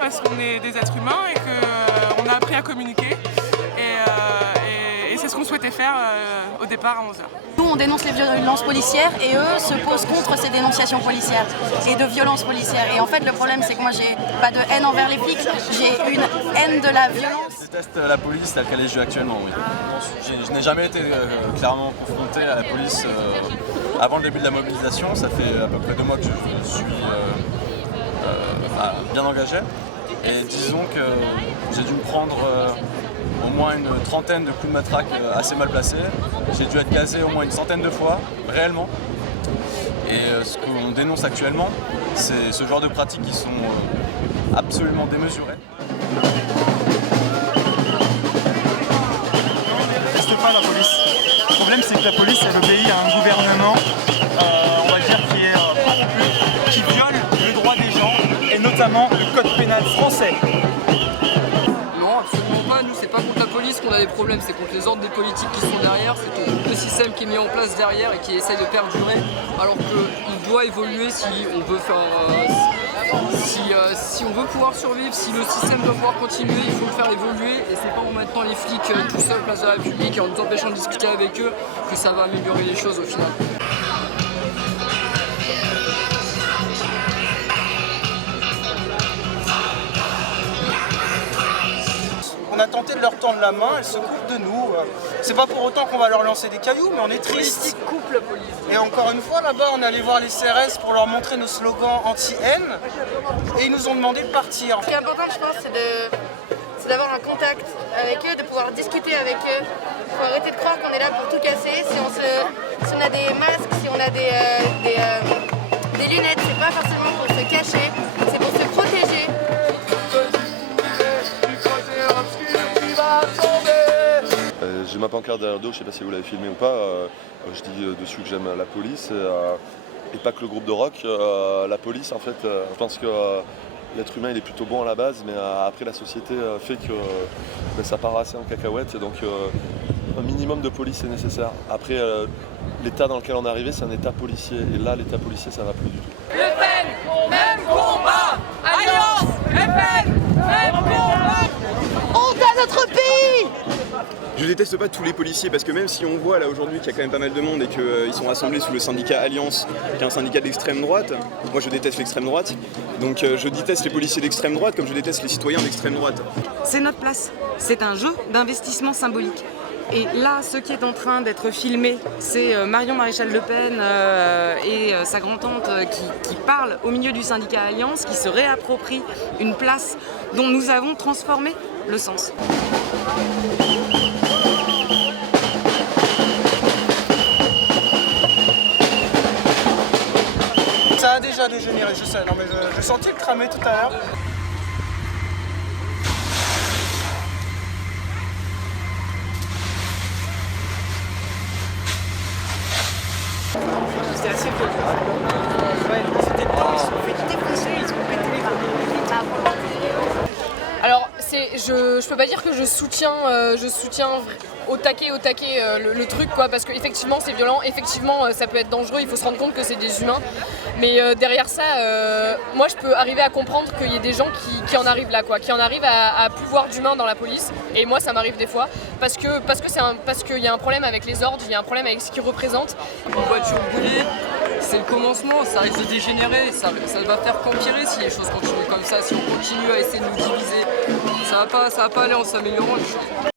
parce qu'on est des êtres humains et qu'on a appris à communiquer. Et c'est ce qu'on souhaitait faire au départ à 11h. Nous, on dénonce les violences policières et eux se posent contre ces dénonciations policières et de violences policières. Et en fait, le problème, c'est que moi, j'ai pas de haine envers les flics, j'ai une haine de la violence. Je déteste la police telle qu'elle est jouée actuellement, oui. Je n'ai jamais été clairement confronté à la police avant le début de la mobilisation. Ça fait à peu près 2 mois que je suis bien engagé. Et disons que j'ai dû me prendre au moins une trentaine de coups de matraque assez mal placés. J'ai dû être gazé au moins une centaine de fois, réellement. Et ce qu'on dénonce actuellement, c'est ce genre de pratiques qui sont absolument démesurées. Ne déteste pas la police. Le problème, c'est que la police, elle obéit à un gouvernement, on va dire, qui viole le droit des gens, et notamment le code pénal français. Non, absolument pas. Nous, c'est pas contre la police qu'on a des problèmes, c'est contre les ordres des politiques qui sont derrière, c'est tout le système qui est mis en place derrière et qui essaie de perdurer, alors qu'il doit évoluer si on veut faire... Si on veut pouvoir survivre, si le système doit pouvoir continuer, il faut le faire évoluer et c'est pas en maintenant les flics tout seuls place de la République et en nous empêchant de discuter avec eux que ça va améliorer les choses au final. On a tenté de leur tendre la main, elles se coupent de nous. C'est pas pour autant qu'on va leur lancer des cailloux, mais on est triste. Coupe la police. Et encore une fois, là-bas, on est allé voir les CRS pour leur montrer nos slogans anti-haine, et ils nous ont demandé de partir. Ce qui est important, je pense, c'est d'avoir un contact avec eux, de pouvoir discuter avec eux. Il faut arrêter de croire qu'on est là pour tout casser. Si on a des masques, si on a des lunettes, c'est pas forcément pour se cacher, c'est pour se protéger. J'ai ma pancarte derrière le dos, je sais pas si vous l'avez filmé ou pas, je dis dessus que j'aime la police et pas que le groupe de rock. La police en fait, je pense que l'être humain il est plutôt bon à la base, mais après la société fait que ça part assez en cacahuète, et donc un minimum de police est nécessaire. Après l'état dans lequel on est arrivé c'est un état policier, et là l'état policier ça va plus du tout. Le Pen, même combat, Alliance, Le Pen, même combat. Honte à notre pays! Je déteste pas tous les policiers parce que même si on voit là aujourd'hui qu'il y a quand même pas mal de monde et qu'ils sont rassemblés sous le syndicat Alliance, qui est un syndicat d'extrême droite, moi je déteste l'extrême droite, donc je déteste les policiers d'extrême droite comme je déteste les citoyens d'extrême droite. C'est notre place, c'est un jeu d'investissement symbolique. Et là, ce qui est en train d'être filmé, c'est Marion Maréchal Le Pen et sa grand-tante qui parlent au milieu du syndicat Alliance, qui se réapproprient une place dont nous avons transformé le sens. Ça a déjà dégénéré, je sais, non mais je sentis le cramer tout à l'heure. C'était assez violent. Ouais, c'était pas, ils se sont fait défoncer, ils ont pété les barres. Alors, je peux pas dire que je soutiens au taquet le truc, quoi, parce qu'effectivement c'est violent, effectivement ça peut être dangereux, il faut se rendre compte que c'est des humains, mais derrière ça, moi je peux arriver à comprendre qu'il y ait des gens qui en arrivent là, quoi, qui en arrivent à pouvoir d'humain dans la police, et moi ça m'arrive des fois, parce qu'il y a un problème avec les ordres, il y a un problème avec ce qu'ils représentent. Une voiture brûlée, c'est le commencement, ça risque de dégénérer, ça va faire qu'empirer si les choses continuent comme ça, si on continue à essayer de nous diviser, ça va pas aller en s'améliorant les choses.